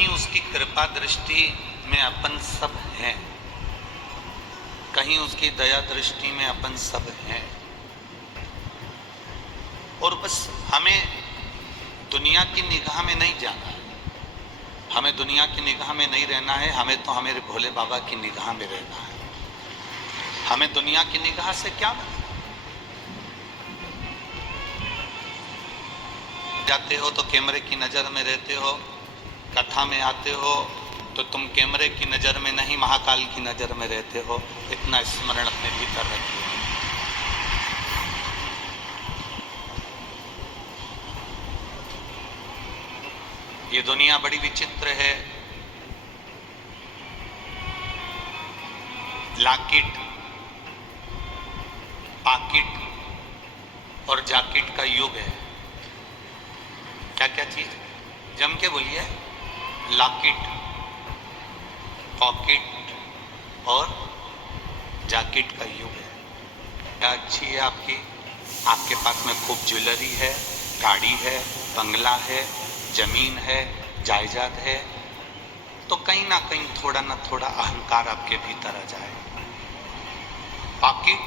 कहीं उसकी कृपा दृष्टि में अपन सब हैं, कहीं उसकी दया दृष्टि में अपन सब हैं। और बस हमें दुनिया की निगाह में नहीं जाना है, हमें दुनिया की निगाह में नहीं रहना है, हमें तो हमारे भोले बाबा की निगाह में रहना है। हमें दुनिया की निगाह से क्या मतलब? जाते हो तो कैमरे की नजर में रहते हो, कथा में आते हो तो तुम कैमरे की नजर में नहीं महाकाल की नजर में रहते हो। इतना स्मरण अपने भीतर रखिए। ये दुनिया बड़ी विचित्र है। लाकिट, पाकिट और जाकिट का युग है। क्या क्या चीज? जम के बोलिए। लाकिट, पॉकेट और जैकेट का युग है। क्या अच्छी है आपकी? आपके पास में खूब ज्वेलरी है, गाड़ी है, बंगला है, जमीन है, जायदाद है, तो कहीं ना कहीं थोड़ा ना थोड़ा अहंकार आपके भीतर आ जाए। पॉकेट,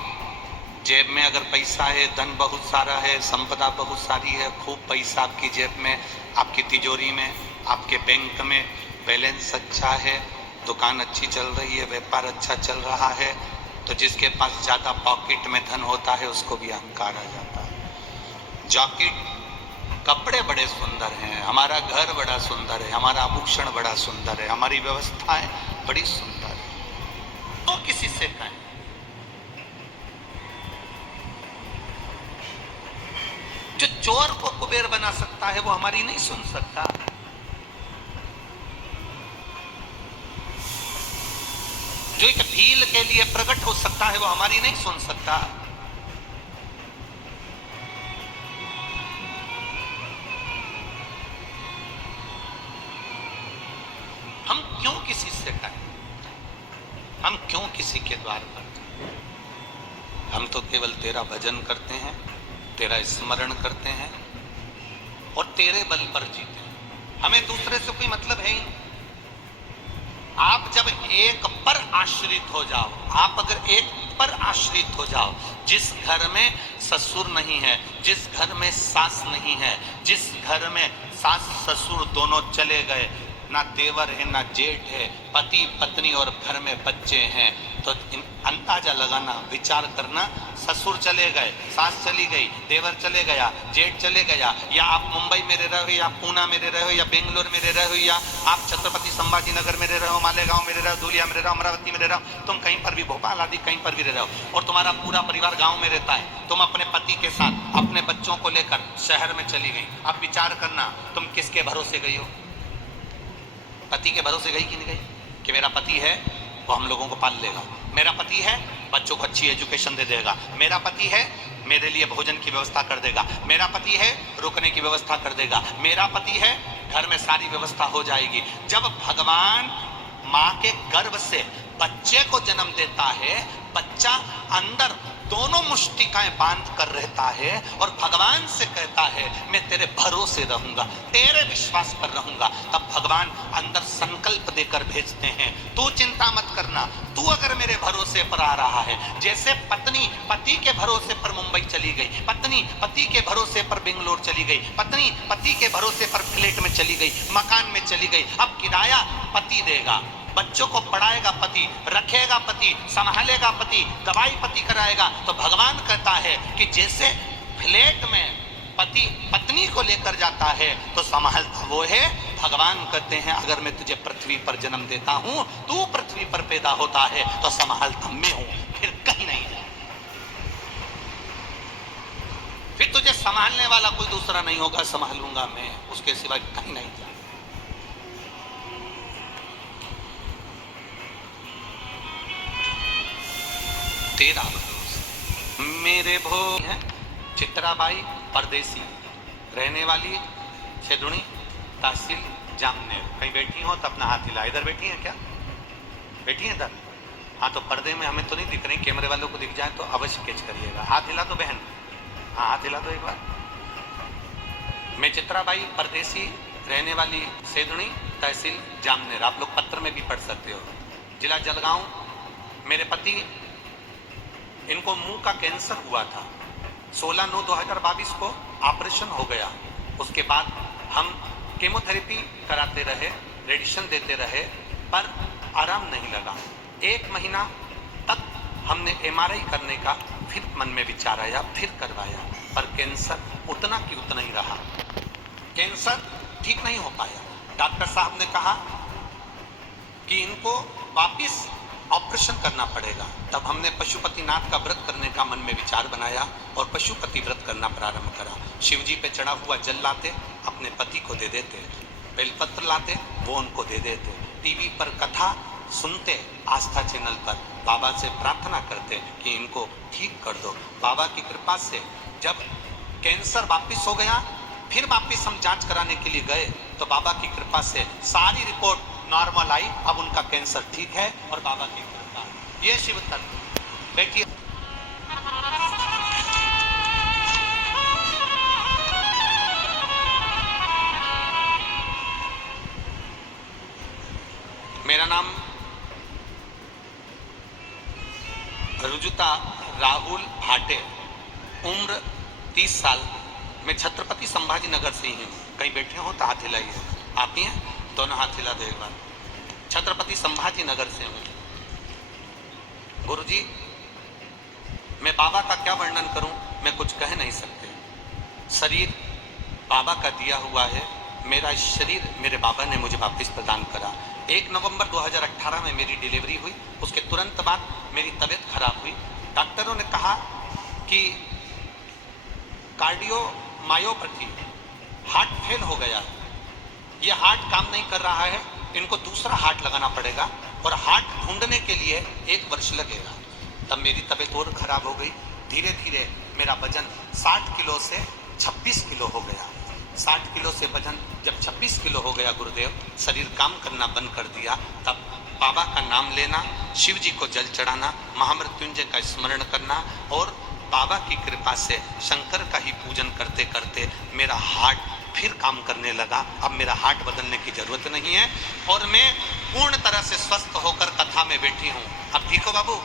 जेब में अगर पैसा है, धन बहुत सारा है, संपदा बहुत सारी है, खूब पैसा आपकी जेब में, आपकी तिजोरी में, आपके बैंक में बैलेंस अच्छा है, दुकान अच्छी चल रही है, व्यापार अच्छा चल रहा है, तो जिसके पास ज्यादा पॉकेट में धन होता है उसको भी अहंकार आ जाता है। जैकेट, कपड़े बड़े सुंदर हैं, हमारा घर बड़ा सुंदर है, हमारा आभूषण बड़ा सुंदर है, हमारी व्यवस्थाएं बड़ी सुंदर है, तो किसी से कहें। जो चोर को कुबेर बना सकता है वो हमारी नहीं सुन सकता। जो एक भील के लिए प्रकट हो सकता है वो हमारी नहीं सुन सकता। हम क्यों किसी से कहें? हम क्यों किसी के द्वार पर जाएं? हम तो केवल तेरा भजन करते हैं, तेरा स्मरण करते हैं और तेरे बल पर जीते हैं। हमें दूसरे से कोई मतलब है ही नहीं। आप जब एक पर आश्रित हो जाओ, आप अगर एक पर आश्रित हो जाओ, जिस घर में ससुर नहीं है, जिस घर में सास नहीं है, जिस घर में सास ससुर दोनों चले गए, ना देवर है ना जेठ है, पति पत्नी और घर में बच्चे हैं, तो अंदाजा लगाना, विचार करना, ससुर चले गए, सास चली गई, देवर चले गया, जेठ चले गया, या आप मुंबई में रह रहे हो, या पूना में रह रहे हो, या बेंगलोर में रह रहे हो, या आप छत्रपति संभाजी नगर में रह रहे हो, मालेगांव में रह रहे हो, धुलिया में रह रहे हो, अमरावती में रह रहे हो, तुम कहीं पर भी, भोपाल आदि कहीं पर भी रह रहे हो, और तुम्हारा पूरा परिवार गाँव में रहता है, तुम अपने पति के साथ अपने बच्चों को लेकर शहर में चली गई। अब विचार करना, तुम किसके भरोसे गई हो? पति के भरोसे गई कि नहीं गई? कि मेरा पति है वो हम लोगों को पाल लेगा, मेरा पति है बच्चों को अच्छी एजुकेशन दे देगा, मेरा पति है मेरे लिए भोजन की व्यवस्था कर देगा, मेरा पति है रुकने की व्यवस्था कर देगा, मेरा पति है घर में सारी व्यवस्था हो जाएगी। जब भगवान माँ के गर्भ से बच्चे को जन्म देता है, बच्चा अंदर दोनों मुष्टिकाएं बांध कर रहता है और भगवान से कहता है मैं तेरे भरोसे रहूंगा, तेरे विश्वास पर रहूंगा, तब भगवान अंदर संकल्प देकर भेजते हैं, तू चिंता मत करना, तू अगर मेरे भरोसे पर आ रहा है। जैसे पत्नी पति के भरोसे पर मुंबई चली गई, पत्नी पति के भरोसे पर बेंगलोर चली गई, पत्नी पति के भरोसे पर फ्लैट में चली गई, मकान में चली गई, अब किराया पति देगा, बच्चों को पढ़ाएगा पति, रखेगा पति, संभालेगा पति, दवाई पति कराएगा। तो भगवान कहता है कि जैसे फ्लैट में पति पत्नी को लेकर जाता है तो संभालता वो है। भगवान कहते हैं अगर मैं तुझे पृथ्वी पर जन्म देता हूं, तू पृथ्वी पर पैदा होता है तो संभालता मैं हूं, फिर कहीं नहीं जाए, फिर तुझे संभालने वाला कोई दूसरा नहीं होगा, संभालूंगा मैं, उसके सिवा कहीं नहीं जाए। तेरा भरोसा मेरे भो है। चित्राबाई परदेसी, रहने वाली छेदुणी, तहसील जामनेर। कहीं बैठी हो तो अपना हाथ हिला। इधर बैठी है क्या? बैठी है इधर? हाँ, तो पर्दे में हमें तो नहीं दिख रही, कैमरे वालों को दिख जाए तो अवश्य कैच करिएगा। हाथ हिला दो बहन, हाँ हाथ हिला दो एक बार। मैं चित्राबाई परदेसी रहने वाली सेदुणी, तहसील जामनेर, आप लोग पत्र में भी पढ़ सकते हो। जिला जलगांव, मेरे पति, इनको मुंह का कैंसर हुआ था। 16/9/2022 को ऑपरेशन हो गया। उसके बाद हम केमोथेरेपी कराते रहे, रेडिएशन देते रहे, पर आराम नहीं लगा। 1 महीना तक हमने एमआरआई करने का फिर मन में विचार आया, फिर करवाया, पर कैंसर उतना की उतना ही रहा। कैंसर ठीक नहीं हो पाया। डॉक्टर साहब ने कहा कि इनको वापिस ऑपरेशन करना पड़ेगा। तब हमने पशुपतिनाथ का व्रत करने का मन में विचार बनाया और पशुपति व्रत करना प्रारंभ करा। शिव जी पे चढ़ा हुआ जल लाते, अपने पति को दे देते, बेलपत्र लाते, वो उनको दे देते, टीवी पर कथा सुनते, आस्था चैनल पर बाबा से प्रार्थना करते कि इनको ठीक कर दो। बाबा की कृपा से जब कैंसर वापिस हो गया, फिर वापिस हम जांच कराने के लिए गए तो बाबा की कृपा से सारी रिपोर्ट नॉर्मल आई। अब उनका कैंसर ठीक है और बाबा की कृपा। ये शिव तत्व। बैठिए। मेरा नाम रुजुता राहुल भाटे, उम्र 30 साल। मैं छत्रपति संभाजी नगर से ही हूँ। कहीं बैठे हो तो हाथ हिलाइए। आप ही हैं? दोनों हाथ हिला दो एक बार। छत्रपति संभाजी नगर से हूँ। गुरुजी, मैं बाबा का क्या वर्णन करूं, मैं कुछ कह नहीं सकते। शरीर बाबा का दिया हुआ है। मेरा शरीर मेरे बाबा ने मुझे वापस प्रदान करा। 1 नवंबर 2018 में मेरी डिलीवरी हुई। उसके तुरंत बाद मेरी तबीयत खराब हुई। डॉक्टरों ने कहा कि कार्डियोमायोपैथी, हार्ट फेल हो गया है, ये हार्ट काम नहीं कर रहा है, इनको दूसरा हार्ट लगाना पड़ेगा और हार्ट ढूंढने के लिए 1 वर्ष लगेगा। तब मेरी तबीयत और खराब हो गई। धीरे धीरे मेरा वजन 60 किलो से 26 किलो हो गया। 60 किलो से वजन जब 26 किलो हो गया गुरुदेव, शरीर काम करना बंद कर दिया। तब बाबा का नाम लेना, शिव जी को जल चढ़ाना, महामृत्युंजय का स्मरण करना और बाबा की कृपा से शंकर का ही पूजन करते करते मेरा हार्ट फिर काम करने लगा। अब मेरा हार्ट बदलने की जरूरत नहीं है और मैं पूर्ण तरह से स्वस्थ होकर कथा में बैठी हूँ। अब ठीक हो बाबू?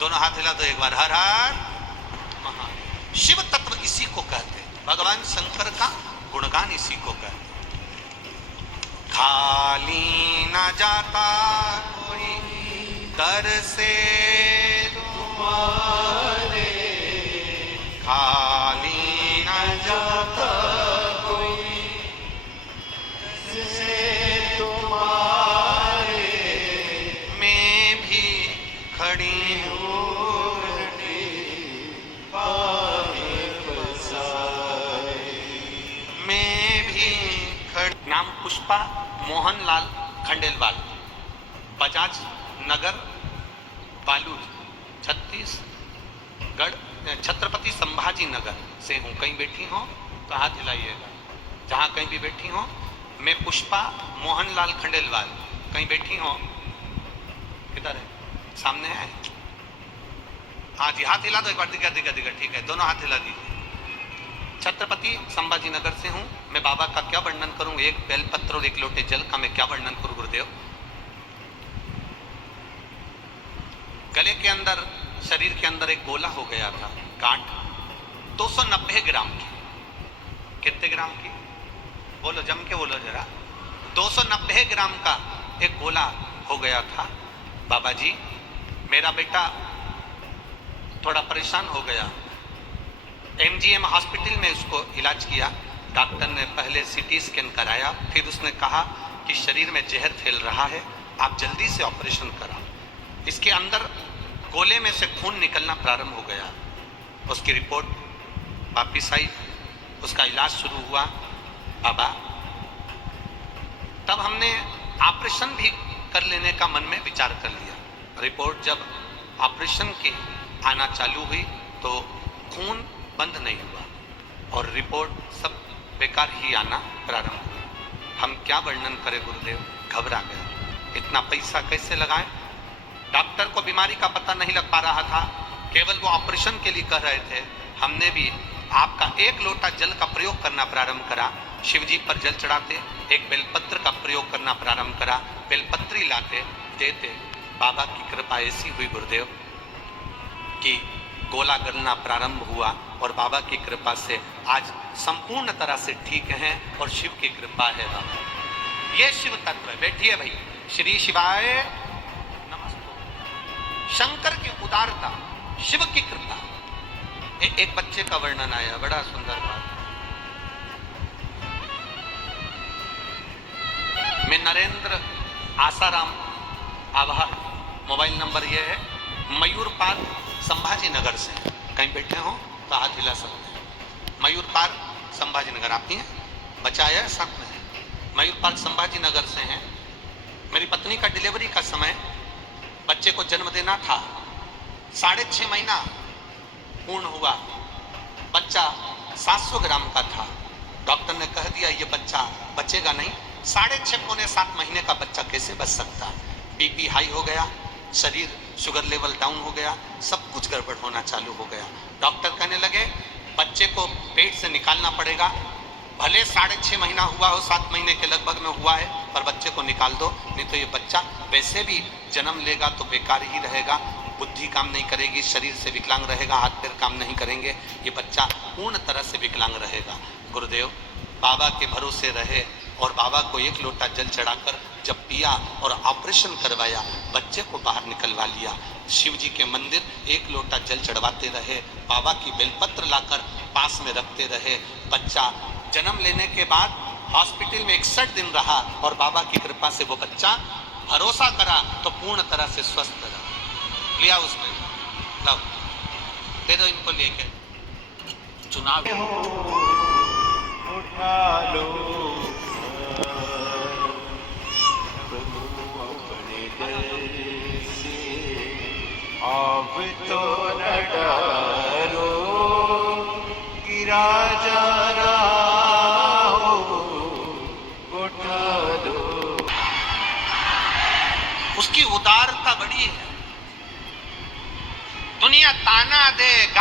दोनों हाथ हिला दो एक बार। हर हर महादेव। शिव तत्व इसी को कहते हैं। भगवान शंकर का गुणगान इसी को कहते हैं। खाली न जाता कोई दर से तुम्हारे, खाली न जाता कोई से तुम्हारे, मैं भी खड़ी हूँ नाम पुष्पा मोहनलाल खंडेलवाल, बजाज नगर, बालूर, छत्तीसगढ़, छत्रपति संभाजी नगर से हूँ। कहीं बैठी हो तो हाथ हिलाइएगा। जहाँ कहीं भी बैठी हो। मैं पुष्पा मोहनलाल खंडेलवाल। कहीं बैठी हो? किधर है? सामने है? हाँ जी, हाथ हिला दो एक बार। दिखा दिखा दिखा। ठीक है, दोनों हाथ हिला दीजिए। छत्रपति संभाजी नगर से हूँ। मैं बाबा का क्या वर्णन करूँ? 1 बेलपत्र और 1 लोटे जल का मैं क्या वर्णन करूँ गुरुदेव? गले के अंदर, शरीर के अंदर एक गोला हो गया था, गांठ 290 ग्राम की। कितने ग्राम की? बोलो, जम के बोलो जरा। 290 ग्राम का एक गोला हो गया था। बाबा जी, मेरा बेटा थोड़ा परेशान हो गया। MGM हॉस्पिटल में उसको इलाज किया। डॉक्टर ने पहले CT स्कैन कराया, फिर उसने कहा कि शरीर में जहर फैल रहा है, आप जल्दी से ऑपरेशन करा। इसके अंदर गोले में से खून निकलना प्रारंभ हो गया। उसकी रिपोर्ट वापिस आई, उसका इलाज शुरू हुआ। बाबा, तब हमने ऑपरेशन भी कर लेने का मन में विचार कर लिया। रिपोर्ट जब ऑपरेशन की आना चालू हुई तो खून बंद नहीं हुआ और रिपोर्ट सब बेकार ही आना प्रारंभ हुआ। हम क्या वर्णन करें गुरुदेव, घबरा गए। इतना पैसा कैसे लगाएं? डॉक्टर को बीमारी का पता नहीं लग पा रहा था, केवल वो ऑपरेशन के लिए कह रहे थे। हमने भी आपका 1 लोटा जल का प्रयोग करना प्रारंभ करा। शिव जी पर जल चढ़ाते, एक बेलपत्र का प्रयोग करना प्रारंभ करा, बेलपत्री लाते देते। बाबा की कृपा ऐसी हुई गुरुदेव कि गोला गलना प्रारंभ हुआ और बाबा की कृपा से आज संपूर्ण तरह से ठीक हैं और शिव की कृपा है बाबा। ये शिव तत्व है। बैठिए भाई। श्री शिवाय नमस्ते। शंकर की उदारता, शिव की कृपा। एक बच्चे का वर्णन आया, बड़ा सुंदर बात। मैं नरेंद्र आसाराम आभार, मोबाइल नंबर ये है, मयूर पार्क संभाजी नगर से। कहीं बैठे हो तो हाथ हिला सकते हैं। मयूर पार्क संभाजी नगर आप ही हैं? बच्चा आया साथ में है। मयूर पार्क संभाजी नगर से हैं। मेरी पत्नी का डिलीवरी का समय, बच्चे को जन्म देना था, 6.5 महीना पूर्ण हुआ। बच्चा 700 ग्राम का था। डॉक्टर ने कह दिया ये बच्चा बचेगा नहीं। 6.5 पौने 7 महीने का बच्चा कैसे बच सकता? बीपी हाई हो गया, शरीर शुगर लेवल डाउन हो गया, सब कुछ गड़बड़ होना चालू हो गया। डॉक्टर कहने लगे बच्चे को पेट से निकालना पड़ेगा, भले 6.5 महीना हुआ हो, 7 महीने के लगभग में हुआ है, पर बच्चे को निकाल दो, नहीं तो ये बच्चा वैसे भी जन्म लेगा तो बेकार ही रहेगा, बुद्धि काम नहीं करेगी, शरीर से विकलांग रहेगा, हाथ पैर काम नहीं करेंगे, ये बच्चा पूर्ण तरह से विकलांग रहेगा। गुरुदेव बाबा के भरोसे रहे और बाबा को 1 लोटा जल चढ़ाकर जब पिया और ऑपरेशन करवाया, बच्चे को बाहर निकलवा लिया। शिव जी के मंदिर 1 लोटा जल चढ़वाते रहे, बाबा की बेलपत्र लाकर पास में रखते रहे। बच्चा जन्म लेने के बाद हॉस्पिटल में 61 दिन रहा और बाबा की कृपा से वो बच्चा भरोसा करा तो पूर्ण तरह से स्वस्थ रहा। लिया उसने, लो दे दो इनको लेके। चुनाव उठा लो अपने दर से, अब तो न डरो गिरा जा रहा हो, उठा लो। उसकी उदारता बड़ी है। दुनिया ताना दे